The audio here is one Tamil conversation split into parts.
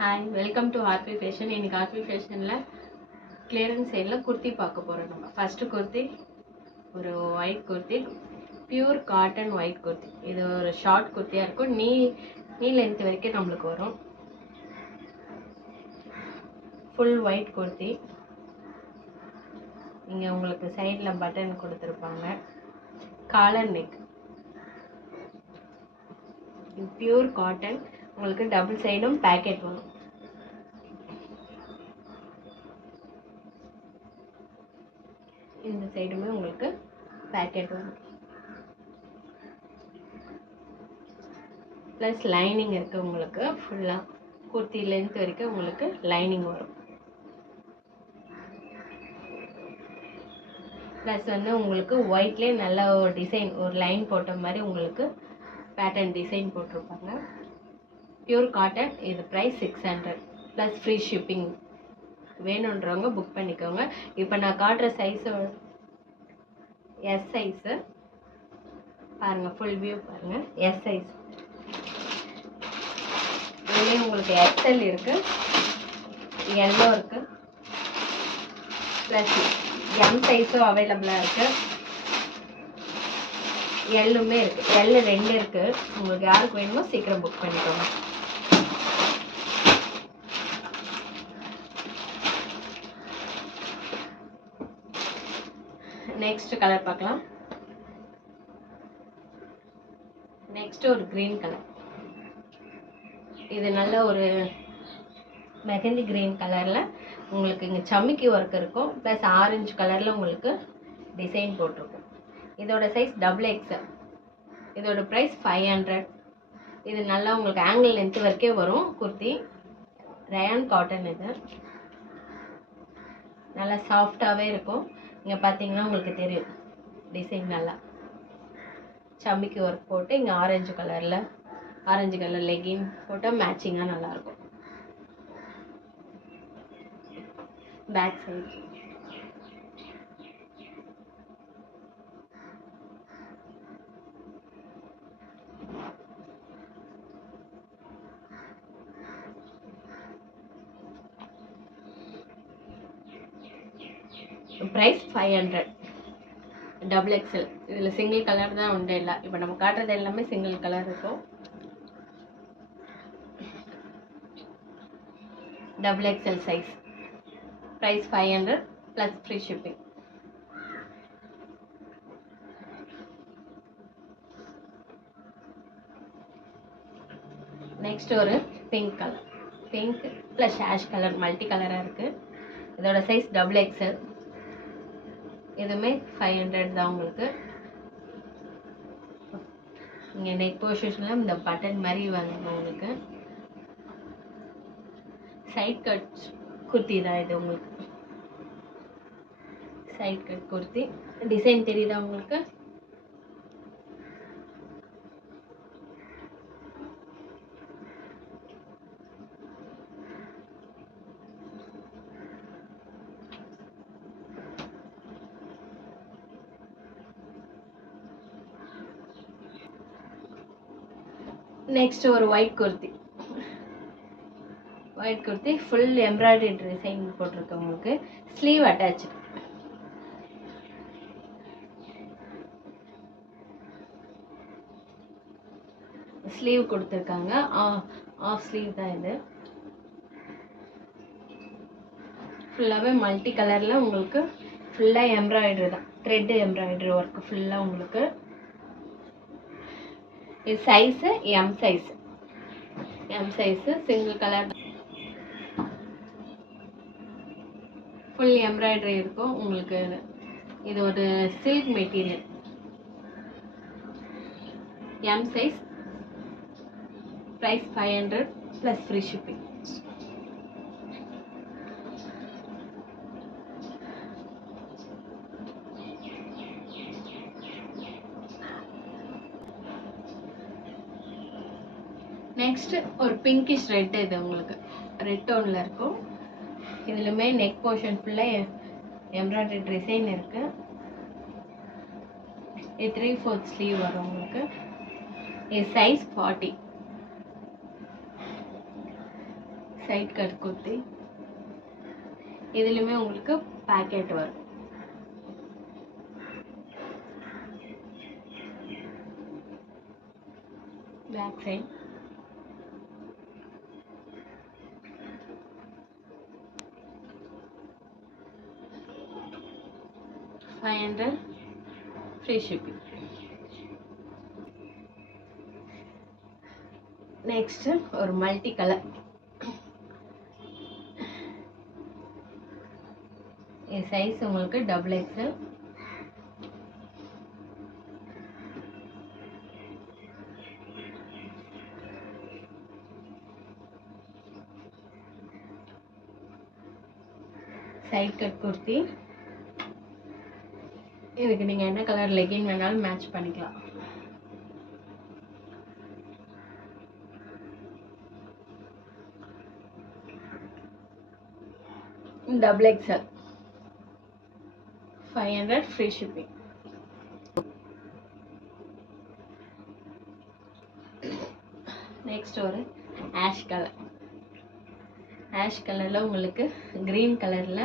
Hi, welcome to RP fashion. இன்னைக்கு ஆர்பி ஃபேஷனில் கிளியரன்ஸ் சைடில் குர்த்தி பார்க்க போகிறோம். நம்ம ஃபஸ்ட்டு குர்த்தி ஒரு white kurti, pure cotton white kurti. இது ஒரு ஷார்ட் குர்த்தியாக இருக்கும். நீ லென்த் வரைக்கும் நம்மளுக்கு வரும். Full white kurti. இங்கே உங்களுக்கு சைடில் பட்டன் கொடுத்துருப்பாங்க. Collar neck. இது பியூர் காட்டன். உங்களுக்கு டபுள் சைடும் பேக்கெட் வரும். இந்த சைடுமே உங்களுக்கு பேக்கெட் வரும். ப்ளஸ் லைனிங் இருக்குது. உங்களுக்கு ஃபுல்லாக குர்த்தி லென்த் வரைக்கும் உங்களுக்கு லைனிங் வரும். ப்ளஸ் உங்களுக்கு ஒயிட்லேயே நல்ல ஒரு டிசைன், ஒரு லைன் போட்ட மாதிரி உங்களுக்கு பேட்டர்ன் டிசைன் போட்டிருப்பாங்க. Pure cotton. இது ப்ரைஸ் 600 ப்ளஸ் ஃப்ரீ ஷிப்பிங். வேணுன்றவங்க புக் பண்ணிக்கோங்க. இப்போ நான் காட்டுற சைஸு எஸ் சைஸு பாருங்கள். ஃபுல் வியூ பாருங்கள். S size. இதுலேயே உங்களுக்கு எக்ஸ்எல் இருக்குது, எல்லோ இருக்குது, ப்ளஸ் எம் சைஸும் அவைலபிளாக இருக்குது, எல்லுமே இருக்குது. எல் 2 இருக்குது. உங்களுக்கு யாருக்கு வேணுமோ சீக்கிரம் புக் பண்ணிக்கோங்க. நெக்ஸ்ட் கலர் பார்க்கலாம். நெக்ஸ்ட் ஒரு கிரீன் கலர். இது நல்ல ஒரு மெஹந்தி கிரீன் கலரில் உங்களுக்கு இங்கே சம்மிக்கி ஒர்க் இருக்கும். ப்ளஸ் ஆரஞ்சு கலரில் உங்களுக்கு டிசைன் போட்டிருக்கும். இதோட சைஸ் XXL. இதோட ப்ரைஸ் 500. இது நல்லா உங்களுக்கு ஆங்கிள் லென்த் வரைக்கும் வரும் குர்த்தி. Rayon cotton. இது நல்லா சாஃப்டாகவே இருக்கும். இங்கே பார்த்தீங்கன்னா உங்களுக்கு தெரியும் டிசைன் நல்லா சம்மிக்கி ஒர்க் போட்டு இங்கே ஆரஞ்சு கலர் லெகின் போட்டால் மேட்சிங்காக நல்லாயிருக்கும். Back side price 500. XXL. இதில் சிங்கிள் கலர் தான் உண்டு. இல்லை, இப்போ நம்ம காட்டுறது எல்லாமே சிங்கிள் கலர் இருக்கும். XXL size. Price 500 plus free shipping. Next ஒரு pink colour. Pink plus ash colour multi கலராக இருக்குது. இதோட சைஸ் XXL. இதுவுமே 500 தான். உங்களுக்கு இங்கே நெக் போர்ஷனில் இந்த பட்டன் மாதிரி வந்துடும். உங்களுக்கு சைட் கட் குர்த்தி தான் இது. உங்களுக்கு சைட் கட் குர்த்தி. டிசைன் தெரியுதா உங்களுக்கு? நெக்ஸ்ட் ஒரு white kurti. White kurti full embroidery design போட்டிருக்கு. உங்களுக்கு ஸ்லீவ் அட்டாச்சு. ஸ்லீவ் கொடுத்துருக்காங்க. ஆஃப் ஸ்லீவ் தான் இது. ஃபுல்லாகவே மல்டி கலரில் உங்களுக்கு ஃபுல்லாக எம்ப்ராய்டரி தான். த்ரெட் எம்ப்ராய்டரி ஒர்க்கு ஃபுல்லாக உங்களுக்கு. இது size M size single colour. Full embroidery இருக்கும் உங்களுக்கு. இது ஒரு silk material. M size. Price 500 plus free shipping. Next ஒரு பிங்கிஷ் ரெட். இது உங்களுக்கு ரெட் டோனில் இருக்கும். இதுலுமே நெக் போர்ஷன் ஃபுல்லாக எம்ப்ராய்டரி டிசைன் இருக்குது. இது 3/4 ஸ்லீவ் வரும் உங்களுக்கு. இது சைஸ் 40. Side cut kurti. இதுலயுமே உங்களுக்கு பாக்கெட் வரும். Back side $500 free shipping. Next ஒரு மல்டி கலர். இது சைஸ் உங்களுக்கு XXL. Side cut kurti. இதுக்கு நீங்க என்ன கலர் லெகின் வேணாலும் மேட்ச் பண்ணிக்கலாம். XXL. $500 free shipping. நெக்ஸ்ட் ஒரு ஆஷ் கலர். ஆஷ் கலர்ல உங்களுக்கு கிரீன் கலர்ல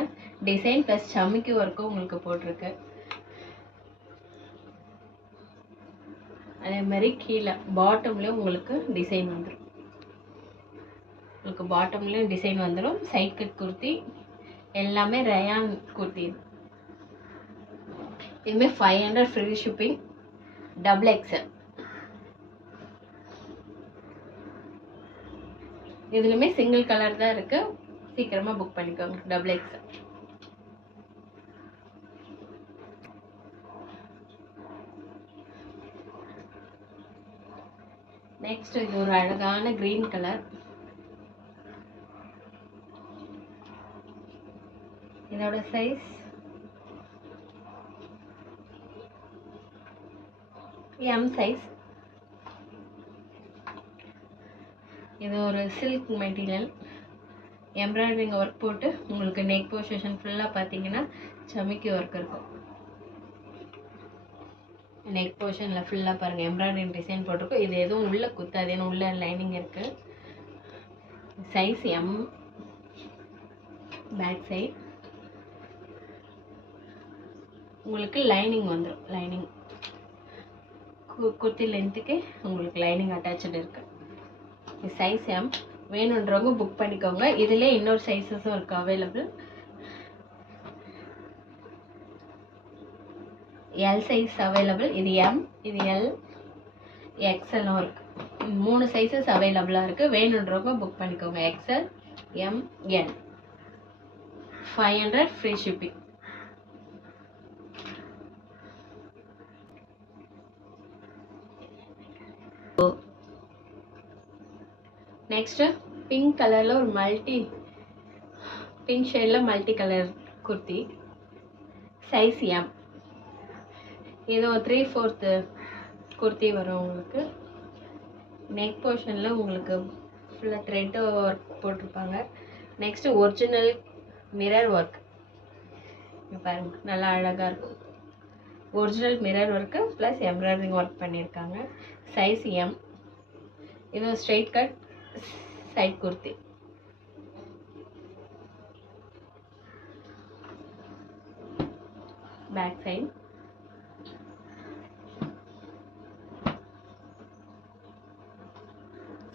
டிசைன் பிளஸ் சமிக்கி ஒர்க்கும் உங்களுக்கு போட்டிருக்கு. அதே மாதிரி கீழே பாட்டம்லயும் உங்களுக்கு டிசைன் வந்துடும். உங்களுக்கு பாட்டம்லயும் டிசைன் வந்துடும். சைட் கட் குர்த்தி எல்லாமே ரயான் குர்த்தி. இதுமே $500 ஃப்ரீ ஷிப்பிங். XXL. இதுலயுமே சிங்கிள் கலர் தான் இருக்கு. சீக்கிரமா புக் பண்ணிக்கோங்க. XXL. நெக்ஸ்ட் இது ஒரு அழகான கிரீன் கலர். இதோட சைஸ் M சைஸ். இது ஒரு சில்க் மெட்டீரியல். எம்ப்ராய்டரிங் ஒர்க் போட்டு உங்களுக்கு நெக் பொசிஷன் ஃபுல்லா பாத்தீங்கன்னா சமிக்கி ஒர்க் இருக்கும். நெக் பொசிஷன்ல ஃபுல்லா பாருங்க எம்ப்ராய்டரிங் டிசைன் போட்டிருக்கும். இது எதுவும் உள்ள குத்தாது, ஏன்னா உள்ள லைனிங் இருக்கு. Size M. பேக் சைட் உங்களுக்கு லைனிங் வந்துடும். லைனிங் குர்த்தி லென்த்துக்கு உங்களுக்கு லைனிங் அட்டாச்சு இருக்கு. Size M. வேணுன்றவங்க புக் பண்ணிக்கோங்க. இதுல இன்னொரு சைஸஸும் இருக்கு அவைலபிள். L size available. இது M, இது L, XL இருக்கு. 3 சைஸஸ் அவைலபிளா இருக்கு. வேணுன்றவங்க புக் பண்ணிக்கோங்க. XL, M, L. $500 free shipping. Next pink கலர்ல ஒரு பிங்க் ஷேட்ல multi colour kurti. Size M. இது 3/4 குர்த்தி வரும் உங்களுக்கு. நெக் போர்ஷன்ல உங்களுக்கு ஃபுல்லா த்ரெட் ஒர்க் போட்டிருப்பாங்க. Next original mirror work. பாருங்க நல்லா அழகா இருக்கும். Original mirror work plus embroidering work பண்ணியிருக்காங்க. Size M. இது straight cut side kurti. Back side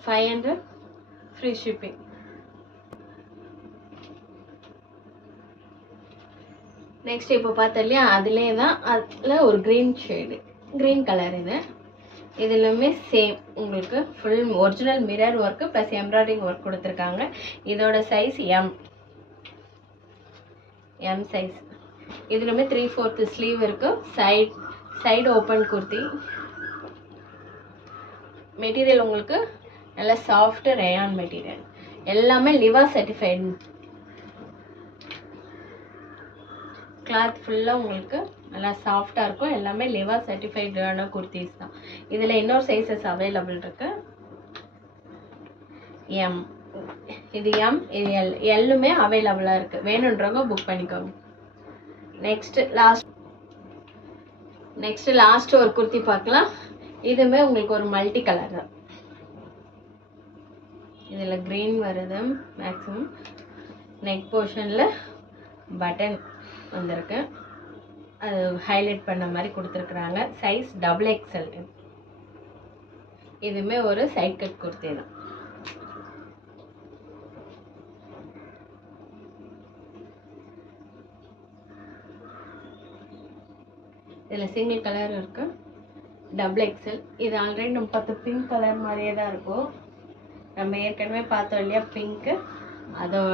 $500 free shipping. Next இப்போ பார்த்தோம் இல்லையா, அதுலேயே தான் அதில் ஒரு க்ரீன் ஷேடு, க்ரீன் கலர். இதுலையுமே சேம் உங்களுக்கு full original mirror work plus embroidering work கொடுத்துருக்காங்க. இதோட சைஸ் M சைஸ். இதுலையுமே 3/4 ஸ்லீவ் இருக்கு. Side open kurti. மெட்டீரியல் உங்களுக்கு நல்ல சாஃப்ட் ரயான் மெட்டீரியல். எல்லாமே லிவா சர்டிஃபைடு. கிளாத் ஃபுல்லாக உங்களுக்கு நல்லா சாஃப்டாக இருக்கும். எல்லாமே லிவா சர்டிஃபைடான குர்த்திஸ் தான். இதில் இன்னொரு சைஸஸ் அவைலபிள் இருக்கு. M. இது M, இது L. எல்லுமே அவைலபிளாக இருக்கு. வேணுன்றவங்க புக் பண்ணிக்கோங்க. நெக்ஸ்ட் லாஸ்ட் ஒரு குர்த்தி பார்க்கலாம். இதுவுமே உங்களுக்கு ஒரு மல்டி கலர் தான். இதில் க்ரீன் வருது. மேக்ஸிமம் நெக் போர்ஷனில் பட்டன் வந்திருக்கு, அது ஹைலைட் பண்ண மாதிரி கொடுத்துருக்குறாங்க. Size XXL. இதுவுமே ஒரு சைட் கட் குர்த்தி தான். இதில் சிங்கிள் கலர் இருக்கு, XXL. இது ஆல்ரெடி நம்ம பார்த்த பிங்க் கலர் மாதிரியே தான் இருக்கும். நம்ம ஏற்கனவே பார்த்தோம் இல்லையா பிங்க்கு,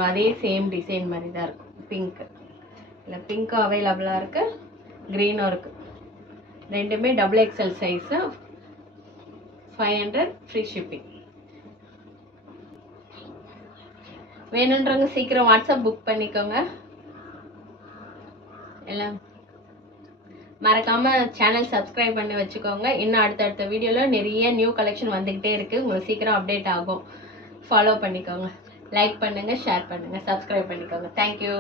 அதே சேம் டிசைன் மாதிரி தான் இருக்கும். பிங்க்கு இல்லை, பிங்க்கும் அவைலபிளாக இருக்குது, க்ரீனும் இருக்குது. ரெண்டுமே XXL சைஸு. 500 free shipping. வேணுன்றவங்க சீக்கிரம் வாட்ஸ்அப் புக் பண்ணிக்கோங்க. எல்லாம் மறக்காமல் சேனல் சப்ஸ்கிரைப் பண்ணி வச்சுக்கோங்க. இன்னும் அடுத்தடுத்த வீடியோவில் நிறைய நியூ கலெக்ஷன் வந்துக்கிட்டே இருக்குது, உங்களுக்கு சீக்கிரம் அப்டேட் ஆகும். ஃபாலோ பண்ணிக்கோங்க, லைக் பண்ணுங்கள், ஷேர் பண்ணுங்கள், சப்ஸ்கிரைப் பண்ணிக்கோங்க. தேங்க்யூ.